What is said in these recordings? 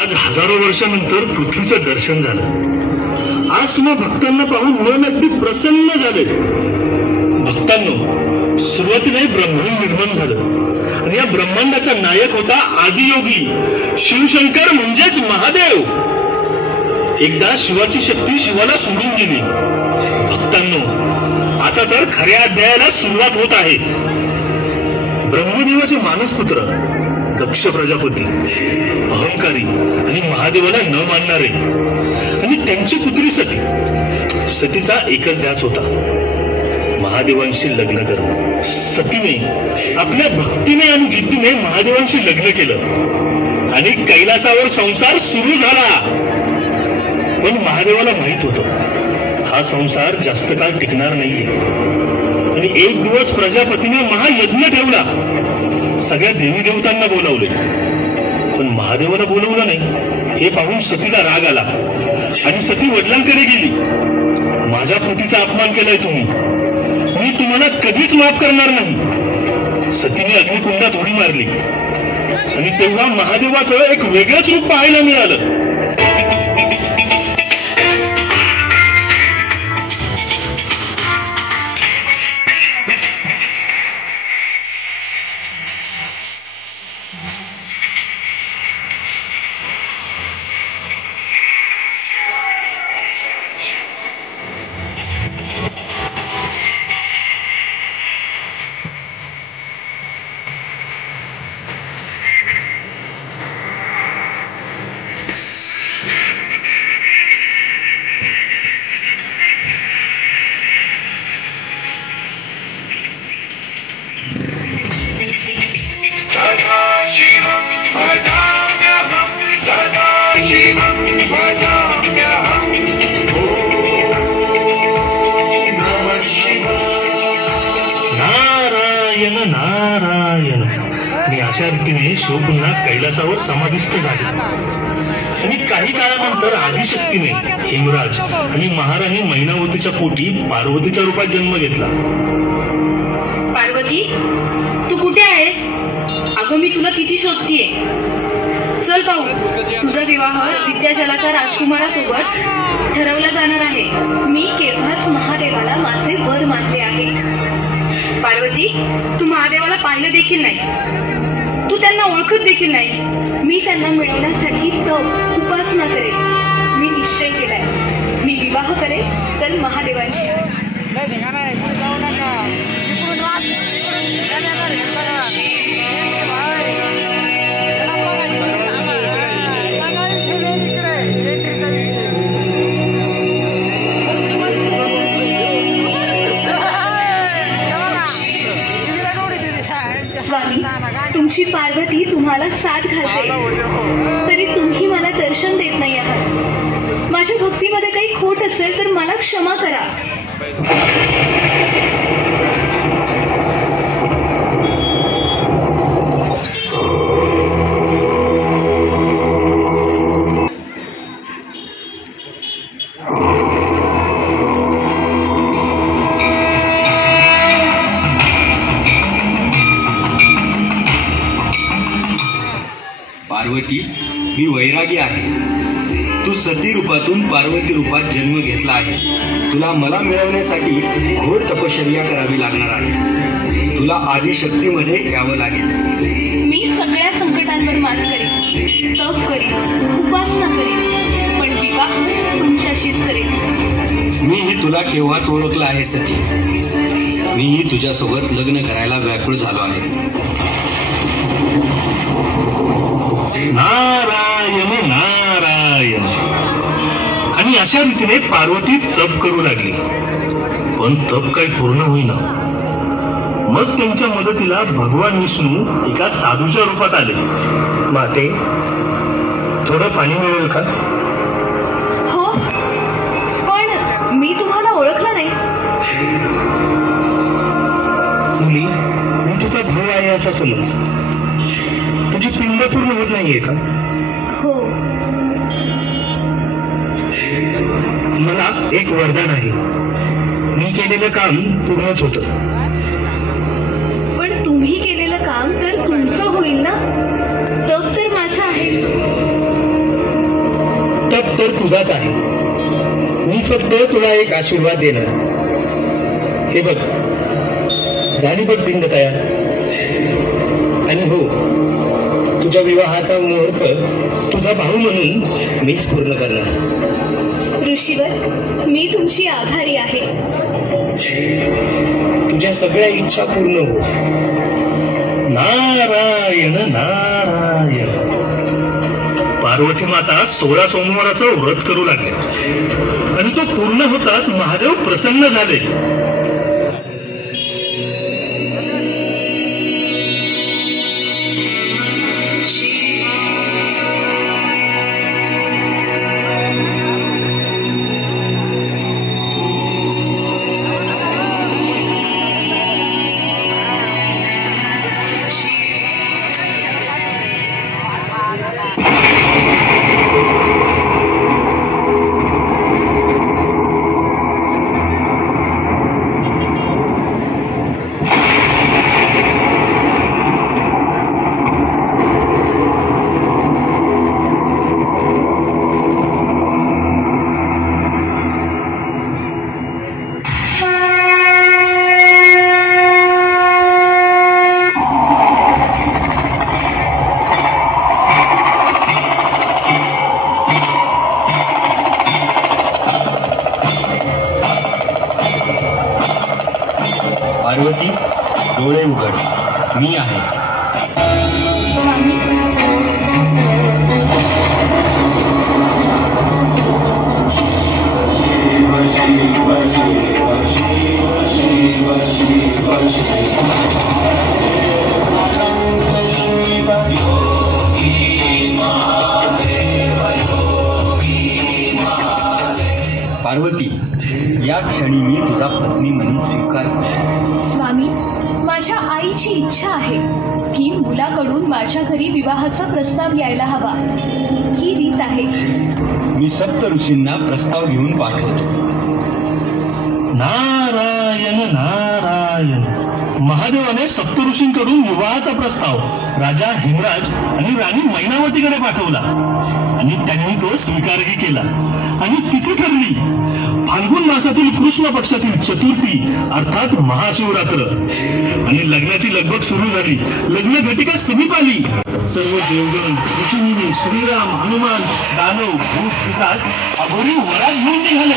आज हजारो वर्षानंतर पृथ्वीचं दर्शन झालं। आज तुम्हा भक्तांना पाहून मन अगदी प्रसन्न झाले। भक्तांनो, सुरुवातीला ब्रह्मांड निर्माण झालं आणि या ब्रह्मांडाचा नायक होता आदियोगी शिवशंकर म्हणजेच महादेव। एकदा शिवाची शक्ती शिवाला सोडून गेली। भक्तांनो, आता तर खऱ्या अध्यायाला सुरुवात होत आहे। ब्रह्मदेवाचे मानसपुत्र दक्ष प्रजापती अहंकारी आणि महादेवाला न मानणारे आणि त्यांची पुत्री सती। सतीचा एकच ध्यास होता, महादेवांशी लग्न करणं। सतीने आपल्या भक्तीने आणि जिद्दीने महादेवांशी लग्न केलं आणि कैलासावर संसार सुरू झाला। पण महादेवाला माहित होतं हा संसार जास्त काळ टिकणार नाहीये आणि एक दिवस प्रजापतीने महायज्ञ ठेवला। सगळ्या देवी देवतांना बोलावले, पण महादेवाला बोलवलं नाही। हे पाहून सतीला राग आला आणि सती वडिलांकडे गेली। माझ्या पतीचा अपमान केलाय तुम्ही, मी तुम्हाला कधीच माफ करणार नाही। सतीने अग्निकुंडात उडी मारली आणि तेव्हा महादेवाचं एक वेगळंच रूप पाहायला मिळालं। नारायण आणि अशा रीतीने शिव पुन्हा कैलासावर समाधिस्थ झाले आणि काही काळानंतर आदिशक्तीने हेमराज आणि महाराणी मैनावतीच्या पोटी पार्वतीच्या रूपात जन्म घेतला। पार्वती, तू कुठे आहेस? अगं, मी तुला किती शोधतीये। चल पाहू, तुझा विवाह विद्याचलाच्या राजकुमारासोबत ठरवला जाणार आहे। मी केव्हाच महादेवाला माझे वर मानले आहे। पार्वती, तू महादेवाला पाहिलं देखील नाही, तू त्यांना ओळखत देखील नाही। मी त्यांना मिळवण्यासाठी तप उपासना करेन। मी निश्चय केलाय, मी विवाह करेन तर महादेवांशी। स्वामी, तुमची पार्वती तुम्हाला साथ घालते, तरी तुम्ही मला दर्शन देत नाही आहात। माझ्या भक्तीमध्ये काही खोट असेल तर मला क्षमा करा। पार्वती, मी वैरागी आहे। तू सती रूपातून पार्वती रूपात जन्म घेतला आहेस। तुला मला मिळवण्यासाठी घोर तपश्चर्या करावी लागणार आहे। तुला आदिशक्तीमध्ये यावं लागेल। मी सगळ्या संकटांवर मात करेन, तप करीन, उपासना करीन, पण विवाह तुमच्याशीच करेन। मीही तुला केव्हाच ओळखलं आहे सती। मीही तुझ्यासोबत लग्न करायला व्याकुळ झालो आहे। नारायण नारायण। आणि अशा रीतीने पार्वती तप करू लागली, पण तप काही पूर्ण होईना। मग त्यांच्या मदतीला भगवान विष्णू एका साधूच्या रूपात आले। माते, थोडं पाणी मिळेल का? हो, पण मी तुम्हाला ओळखलं नाही। मुली, मी तुझा भाऊ आहे असा समज। तुझी पिंड पूर्ण होत नाहीये का? हो। मला एक वरदान आहे, मी केलेलं काम पूर्णच होतं। पण तुम्ही केलेलं काम तर तुमचं होईल ना, तप तर माझं आहे। प्रताप तर तुझाच आहे. मी फक्त तुला एक आशीर्वाद देणार. हे बघ, झाली बघ पिंड तयार. आणि हो, तुझ्या विवाहाचा मुहूर्त तुझा भाऊ म्हणून मीच पूर्ण करणार. ऋषीवर मी तुमची आभारी आहे. तुझ्या सगळ्या इच्छा पूर्ण हो. नारायण नारायण. पार्वती माता 16 सोमवाराचं व्रत करू लागले आणि तो पूर्ण होताच महादेव प्रसन्न झाले. पार्वती, डोळे उघड. मी आहे. पार्वती, या क्षणी मी तुझा पत्नी म्हणून स्वीकार करतो. स्वामी, माझ्या आईची इच्छा आहे की मुलाकडून माझ्या घरी विवाहाचा प्रस्ताव यायला हवा. ही रीत आहे. मी सप्त ऋषींना प्रस्ताव घेऊन पाठवतो. नारायण नारायण. महादेवाने सप्तऋषींकडून विवाहाचा प्रस्ताव राजा हिमराज आणि राणी मैनावतीकडे पाठवला आणि त्यांनी तो स्वीकारही केला. आणि तिथी ठरली फाल्गुन मासातील कृष्ण पक्षातील चतुर्थी अर्थात महाशिवरात्र. आणि लग्नाची लगबग सुरू झाली. लग्न घटिका समीप आली. सर्व देवगण, ऋषीमुनी, श्रीराम, हनुमान, दानव, भूत, पिशाच अघोरी वरात घेऊन निघाले.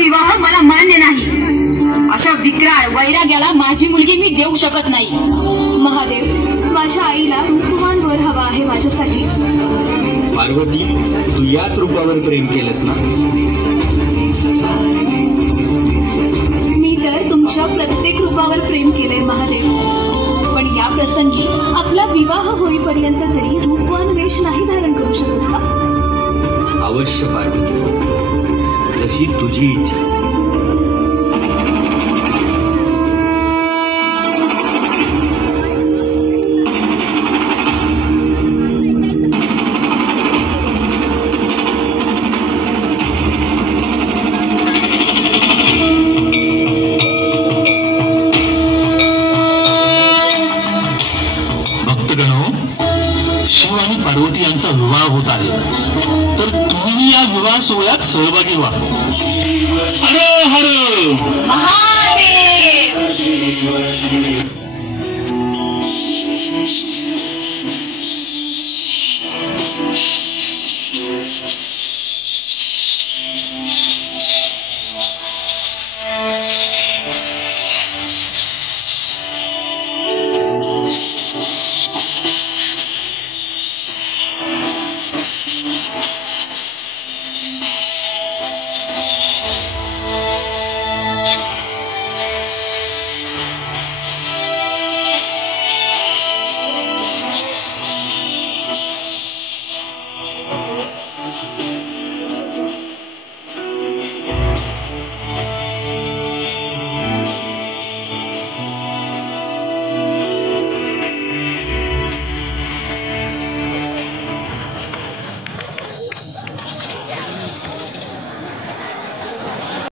विवाह मला मान्य नाही. अशा विक्राळ वैराग्याला माझी मुलगी मी देऊ शकत नाही. महादेव, माझ्या आईला रूपवान वर हवा आहे माझ्यासाठी. पार्वती, तू याच रूपावर प्रेम केलंस ना? मी तर तुमच्या प्रत्येक रूपावर प्रेम केलंय महादेव. पण या प्रसंगी आपला विवाह होईपर्यंत तरी रूपवान वेश नाही धारण करू शकत का? अवश्य पार्वती, जशी तुझी इच्छा. शिव आणि पार्वती यांचा विवाह होत आहे, तर तुम्ही या विवाह सोहळ्यात सहभागी व्हा. हर हर महादेव.